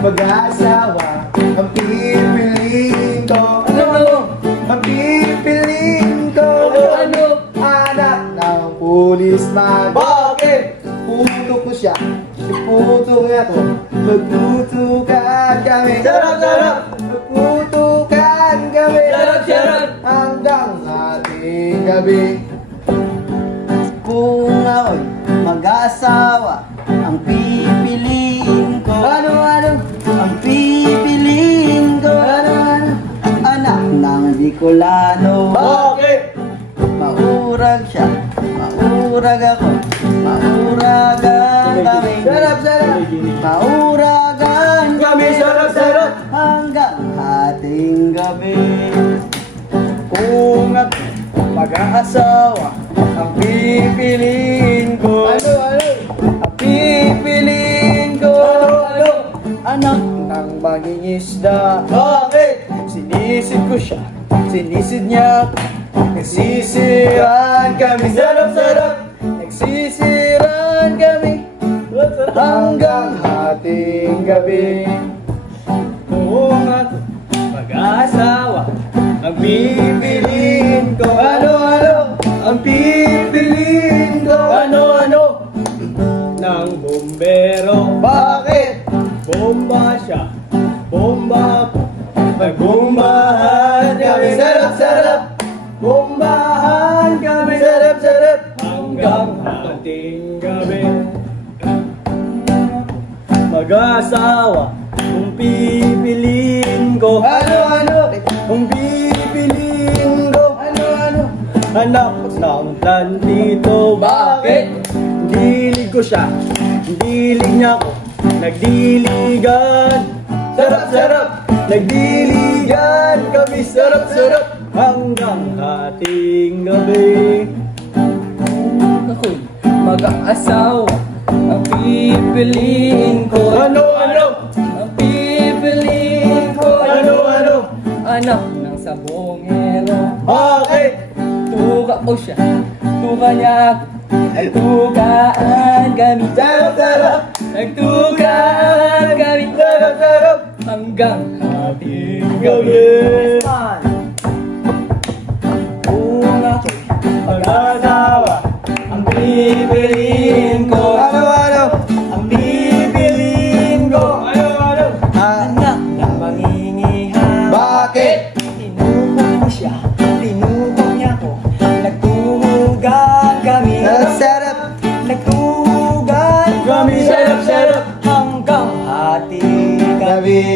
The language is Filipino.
mag-asawa. Ang pipiliin ko, ang pipiliin ko, anak ng pulisman. Bakit? Puto ko siya, iputo nga to. Magputukan kami, magputukan kami, hanggang ating gabi. Kung ako'y mag-asawa, ang pipiliin ko, ang pipiliin ko, anak ng Bicolano. Bakit? Maurag siya, maurag ako, mauragan kami, mauragan kami, hanggang ating gabi. Kung ako mag-aasawa, ang pipiliin ko, ang pipiliin ko, anak ng mangingisda. Bakit? Sinisid ko siya, sinisid niya ako. Nagsisiraan kami, nagsisiraan kami, hanggang ating gabi. Kung ako mag-asawa, ang pipiliin ko, ang pipiliin ko, ng bumbero. Bakit? Bomba siya, bomba ako, nagbombahan kami, bombahan kami, hanggang ating gabi. Mag-asawa, kung pipiliin ko, kung pipiliin ko, anak ng plantito. Bakit? Dilig ko siya, dilig niya ako, nagdiligan, nagdiligan kami, hanggang ating gabi. Ako'y mag-aasawa, ang pipiliin ko, ang pipiliin ko, anak ng sabongero. Bakit? Tuka ko siya, tuka niya ako, nagtukaan kami, nagtukaan kami, hanggang ating gabi. Kung ako'y mag-asawa, ang pipiliin ko, ang pipiliin ko, Anak ng mangingihaw. Bakit? Tinukong mo siya, tinukong niya ako, nagtuhugan kami, nagtuhugan kami, hanggang ating gabi.